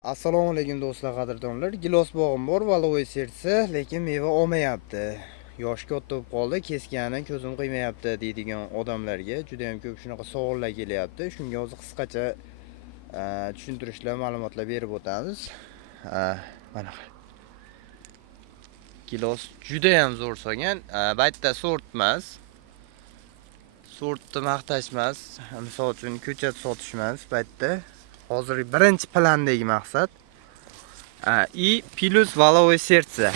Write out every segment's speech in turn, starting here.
Assalomu alaykum do'stlar, qadrdonlar. Gilos bog'im bor, valovoy sertsa, lekin meva olmayapti. Yoshi katta bo'lib qoldi, kesgani ko'zim qiymayapti deydigan odamlarga juda ham ko'p shunaqa savollar kelyapti. Shunga hozir qisqacha tushuntirishlar, ma'lumotlar berib o'tamiz. Mana gilos juda ham zo'r solgan. Baytda sort emas. Sortni maqtash emas, misol uchun ko'chat sotish emas baytda. Hozir birinchi plandagi maqsad и plus valovoy sertsa.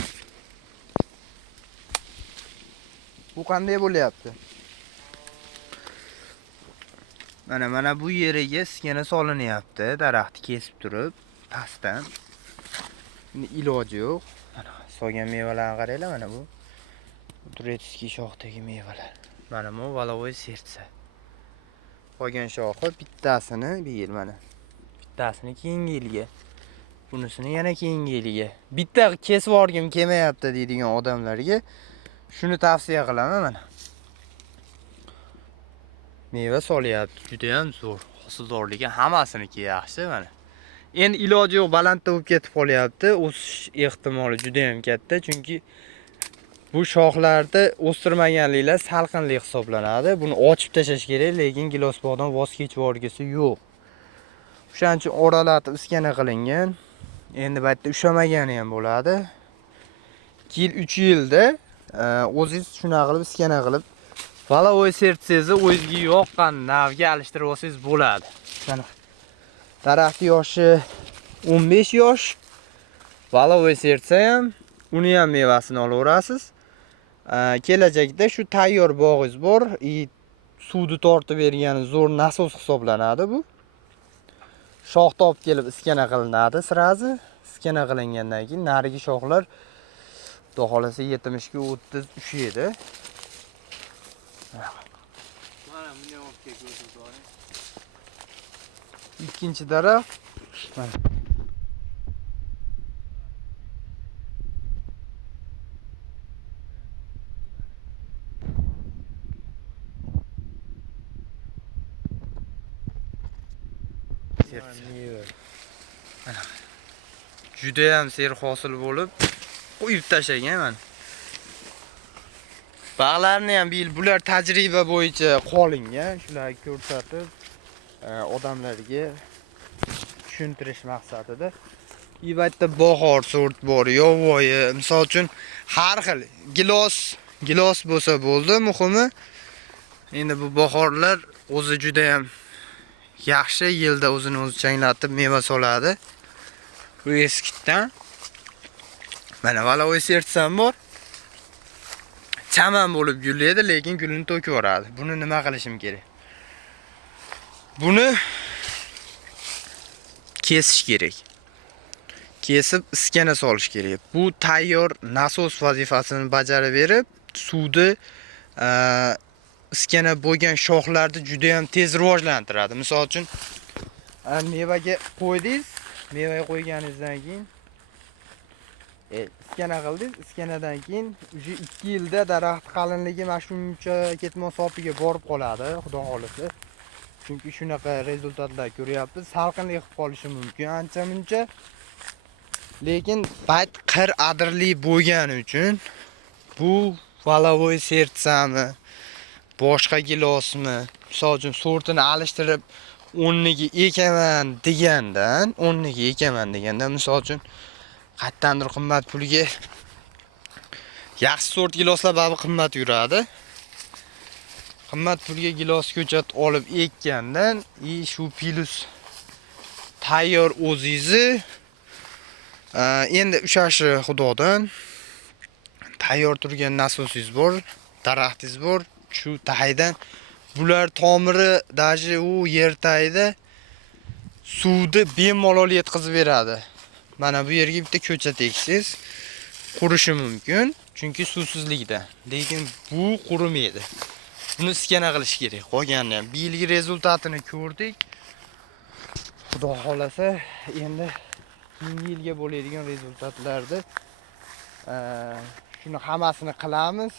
Bu qanday bo'lyapti? Mana bu yeriga skena solinyapti, daraxtni kesib turib, pastdan. Endi iloji yo'q. Mana solgan mevalarni qaranglar, mana bu turetskiy shoxdagi mevalar. Mana bu valovoy sertsa. Qolgan shoxi bittasini bir yil mana. Bittasini keyingi yilga. Bunisini yana keyingi yiliga. Bitta kesib yorgim kelmayapti deydigan odamlarga shuni tavsiya qilaman mana. Meva solyapti, juda ham zo'r. Hosildorligi hammasiniki yaxshi mana. Endi iloji yo'q, balandda bo'lib ketib qolyapti. O'sish ehtimoli juda ham katta, chunki bu shoxlarda o'stirmaganliklar salqinlik hisoblanadi. Buni ochib tashlash kerak, lekin gilos bog'dan voz kechib yorgisi yo'q. O'shaning uchun oralatib iskana qilingan. Endi bu yerda ushamagani ham bo'ladi. 2-3 yilda o'zingiz shunaqa qilib iskana qilib valovoy sertsangizni o'zingizga yoqqan navga alishtirib olsangiz bo'ladi. Mana daraxt yoshi 15 yosh. Valovoy sertsa ham, uni ham mevasini olaverasiz. Kelajakda shu tayyor bog'ingiz bor, suvni tortib bergani zo'r nasos hisoblanadi bu. Shoxni olib kelib iskana qilinadi sirazi. Iskana qilingandan keyin narigi shoxlar xudo xolasa 70 ga 30 ushaydi. Mana buni olib kelib ko'ring. Ikkinchi daraxt mana. Juda ham ser hosil bo'lib qo'yib tashlagan mana. Bog'larni ham bular tajriba bo'yicha qolingan, shularni ko'rsatib odamlarga tushuntirish maqsadida. Ibatda bahor sort bor, yovvoyi, misol uchun har xil gilos bo'lsa bo'ldi, muhimi. Endi bu bahorlar o'zi juda ham yaxshi, yilda o'zini o'zi changlatib meva soladi. Bu eskitdan. Mana valovoy sertsam bor. Chaman bo'lib gullaydi, lekin gulini to'kib yoradi. Buni nima qilishim kerak? Buni kesish kerak. Kesib iskana solish kerak. Bu tayyor nasos vazifasini bajarib berib, suvni iskana bo'lgan shoxlarni juda ham tez rivojlantiradi. Misol uchun mevaga qo'ydingiz, mevaga qo'yganingizdan keyin iskana qildingiz, iskanadan keyin уже 2 yilda daraxt qalinligi mana shuncha ketmon sopiga borib qoladi, xudo xolasa. Chunki shunaqa rezultatlar ko'ryapmiz. Salqinlik qilib qolishi mumkin ancha-muncha. Lekin bayt qir adirli bo'lgani uchun bu valovoy sertsami, boshqa gilosmi, misol uchun sortini alishtirib o'rniga ekaman degandan, misol uchun qayerdandir qimmat pulga yaxshi sort giloslar baribir qimmat yuradi. Qimmat pulga gilos ko'chat olib ekkandan shu plus tayyor o'zingizni endi ushashi xudodan tayyor turgan nasosingiz bor, daraxtingiz bor, shu taydan bular tomiri daji u yer tayida suvni bemalol yetkazib beradi. Mana bu yerga bitta ko'chat eksangiz qurishi mumkin, chunki suvsizlikda. Lekin bu qurimaydi. Buni iskana qilish kerak. Qolganini ham bir yilgi rezultatini ko'rdik. Xudo xolasa, endi keyingi yilga bo'ladigan rezultatlarni shuni hammasini qilamiz.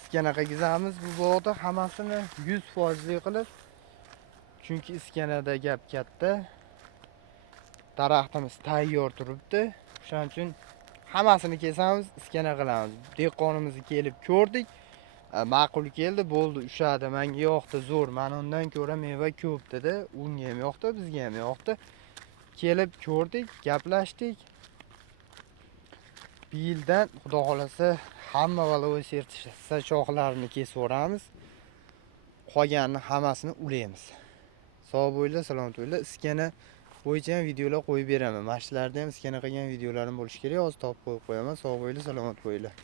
Iskana qilamiz bu bog'da hammasini 100% qilib. Chunki iskanada gap katta. daraxtimiz tayyor turibdi. O'shaning uchun hammasini kesamiz, iskana qilamiz. Dehqonimizni kelib ko'rdik. Ma'qul keldi, bo'ldi, ushadi. Menga yoqdi, zo'r. Mana undan ko'ra meva ko'p dedi. Unga ham yoqdi, bizga ham yoqdi. Kelib ko'rdik, gaplashdik. Bu yildan xudo xolasa hamma velosiped shoxlarini kesib o'ramiz. Qolganini hammasini ulaymiz. Sog' bo'linglar, salomat bo'linglar. Iskana bo'yicha ham videolar qo'yib beraman. Mashlarida ham iskana qilgan videolarim bo'lishi kerak. Hozir topib qo'yib qo'yaman. Sog' bo'linglar, salomat bo'linglar.